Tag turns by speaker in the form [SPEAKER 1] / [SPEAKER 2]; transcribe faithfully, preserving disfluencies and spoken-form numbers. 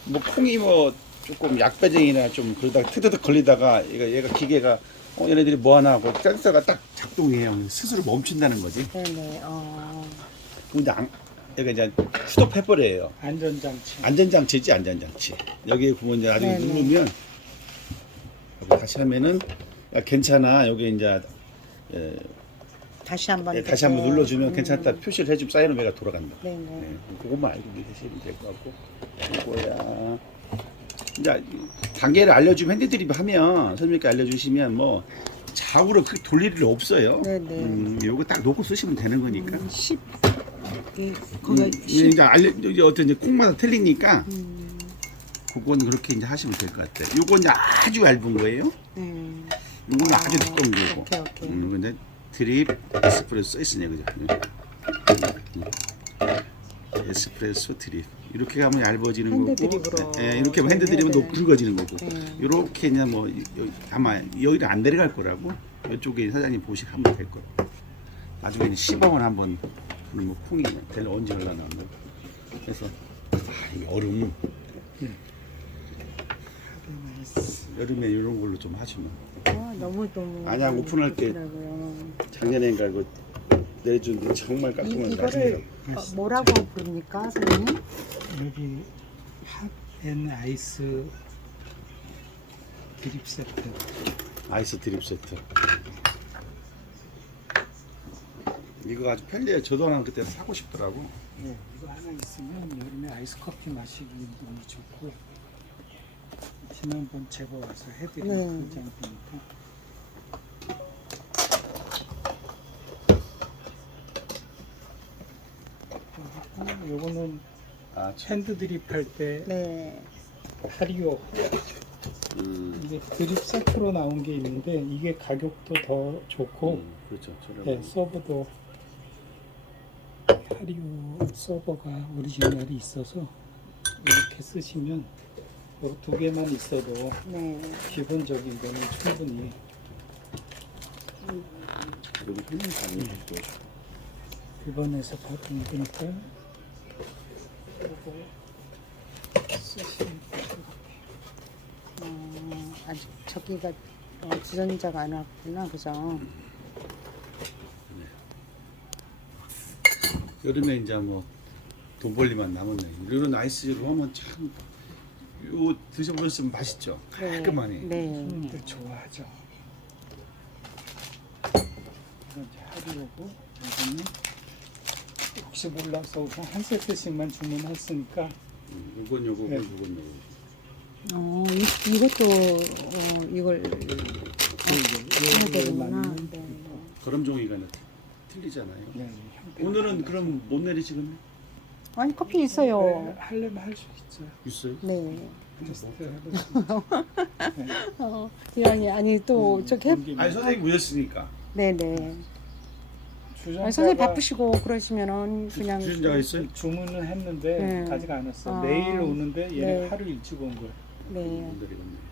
[SPEAKER 1] 뭐 콩이 뭐 조금 약배쟁이나 좀 그러다가 트드득 걸리다가 얘가 얘가 기계가 어 얘네들이 뭐 하나 하고 센서가 딱 작동해요. 스스로 멈춘다는 거지.
[SPEAKER 2] 네네. 어.
[SPEAKER 1] 근데 안, 얘가 이제 스톱해버려요.
[SPEAKER 3] 안전장치.
[SPEAKER 1] 안전장치지 안전장치. 여기에 보면 이제 나중에
[SPEAKER 2] 네네.
[SPEAKER 1] 누르면 여기 다시 하면은 아, 괜찮아. 여기 이제 에,
[SPEAKER 2] 다시 한번.
[SPEAKER 1] 예, 다시 한번 눌러주면
[SPEAKER 2] 음.
[SPEAKER 1] 괜찮다 표시를 해주면 사이렌배가 돌아간다.
[SPEAKER 2] 네네.
[SPEAKER 1] 네, 그것만 알고 계시면 될 것 같고 이거야. 이제 단계를 알려주면 핸드드립 하면 선생님께 알려주시면 뭐 좌우로 크게 돌릴 일 없어요.
[SPEAKER 2] 네네.
[SPEAKER 1] 음, 요거 딱 놓고 쓰시면 되는 거니까.
[SPEAKER 2] 십. 이
[SPEAKER 1] 음,
[SPEAKER 2] 거기
[SPEAKER 1] 이제 이제 알려 이제 어떤 이제 콩마다 틀리니까
[SPEAKER 2] 음.
[SPEAKER 1] 그건 그렇게 이제 하시면 될 것 같아요. 요건 이제 아주 얇은 거예요.
[SPEAKER 2] 네.
[SPEAKER 1] 요건
[SPEAKER 2] 아,
[SPEAKER 1] 아주 두꺼운 거고.
[SPEAKER 2] 오케이 오케이.
[SPEAKER 1] 음, 근데 드립 에스프레소 써 있으냐 그죠? 음. 에스프레소 드립 이렇게 가면 얇아지는
[SPEAKER 2] 핸드
[SPEAKER 1] 거고,
[SPEAKER 2] 드립으로
[SPEAKER 1] 예, 이렇게 하면 핸드 드립은
[SPEAKER 2] 네,
[SPEAKER 1] 높 굵어지는 거고,
[SPEAKER 2] 네.
[SPEAKER 1] 이렇게 그냥 뭐 여- 아마 여기를 안 내려갈 거라고 이쪽에 사장님 보시 하면 될 거예요. 나중에 이제 시범을 한번 보는 거 콩이 될 언제 올라나는 거. 그래서 아, 이 얼음 여름에 이런 걸로 좀 하시면.
[SPEAKER 2] 아, 너무 너무.
[SPEAKER 1] 아니야, 오픈할 때
[SPEAKER 2] 좋더라고요.
[SPEAKER 1] 작년엔가 이거 내준 정말
[SPEAKER 2] 이,
[SPEAKER 1] 깔끔한
[SPEAKER 2] 이거를 어, 뭐라고 부릅니까, 선생님?
[SPEAKER 3] 여기 핫앤 아이스 드립 세트.
[SPEAKER 1] 아이스 드립 세트. 이거 아주 편리해요. 저도 하나 그때 사고 싶더라고.
[SPEAKER 3] 네, 이거 하나 있으면 여름에 아이스 커피 마시기 너무 좋고. 지난번 제가 와서 해드린
[SPEAKER 2] 네.
[SPEAKER 3] 그 장비니까. 그리고 요거는
[SPEAKER 1] 아,
[SPEAKER 3] 핸드 드립 할 때
[SPEAKER 2] 네.
[SPEAKER 3] 하리오
[SPEAKER 1] 음,
[SPEAKER 3] 이게 드립 세트로 나온 게 있는데 이게 가격도 더 좋고
[SPEAKER 1] 음, 그렇죠. 저렴.
[SPEAKER 3] 네, 서버도 하리오 서버가 오리지널이 있어서 이렇게 쓰시면 요 두 개만 있어도
[SPEAKER 2] 네.
[SPEAKER 3] 기본적인 거는 충분히
[SPEAKER 1] 여기 한명 가는 것도
[SPEAKER 3] 일본에서 받은 거니까 그리고 쓰시면
[SPEAKER 2] 어, 아직 저기가 어, 주전자가 안 왔구나, 그죠?
[SPEAKER 1] 여름에 이제 뭐 돈 벌리만 남았네. 이런 아이스로 하면 참 이거 드셔보셨으면 맛있죠.
[SPEAKER 2] 네.
[SPEAKER 1] 깔끔하네.
[SPEAKER 2] 네.
[SPEAKER 3] 손님들 좋아하죠. 이건 이제 하리오고 이거는 혹시 몰라서 우선 한 세트씩만 주문했으니까
[SPEAKER 1] 음, 요건 요거고
[SPEAKER 3] 네.
[SPEAKER 1] 요건 요거.
[SPEAKER 2] 어, 이, 이것도 어, 이걸 해야 되는구나. 네.
[SPEAKER 1] 거름 종이가 틀리잖아요.
[SPEAKER 3] 네, 형태가
[SPEAKER 1] 오늘은
[SPEAKER 3] 달라서.
[SPEAKER 1] 그럼 못 내리시겠네?
[SPEAKER 2] 아니 커피 있어요.
[SPEAKER 3] 네, 하려면 할 수 있죠.
[SPEAKER 1] 있어요?
[SPEAKER 2] 네.
[SPEAKER 3] 테스트 해보시죠.
[SPEAKER 2] 어, 아니 아니 또
[SPEAKER 3] 음,
[SPEAKER 2] 저기 해.
[SPEAKER 3] 공기
[SPEAKER 1] 아니 선생님 오셨으니까.
[SPEAKER 2] 네네.
[SPEAKER 3] 주전자가
[SPEAKER 2] 아니, 선생님 바쁘시고 그러시면은 그냥
[SPEAKER 1] 주전자가 있어요?
[SPEAKER 3] 주문을 했는데
[SPEAKER 2] 네.
[SPEAKER 3] 아직 안 왔어.
[SPEAKER 2] 아,
[SPEAKER 3] 내일 오는데 얘네
[SPEAKER 2] 네.
[SPEAKER 3] 하루 일찍 온 거야.
[SPEAKER 2] 네.
[SPEAKER 1] 못 내리겠네.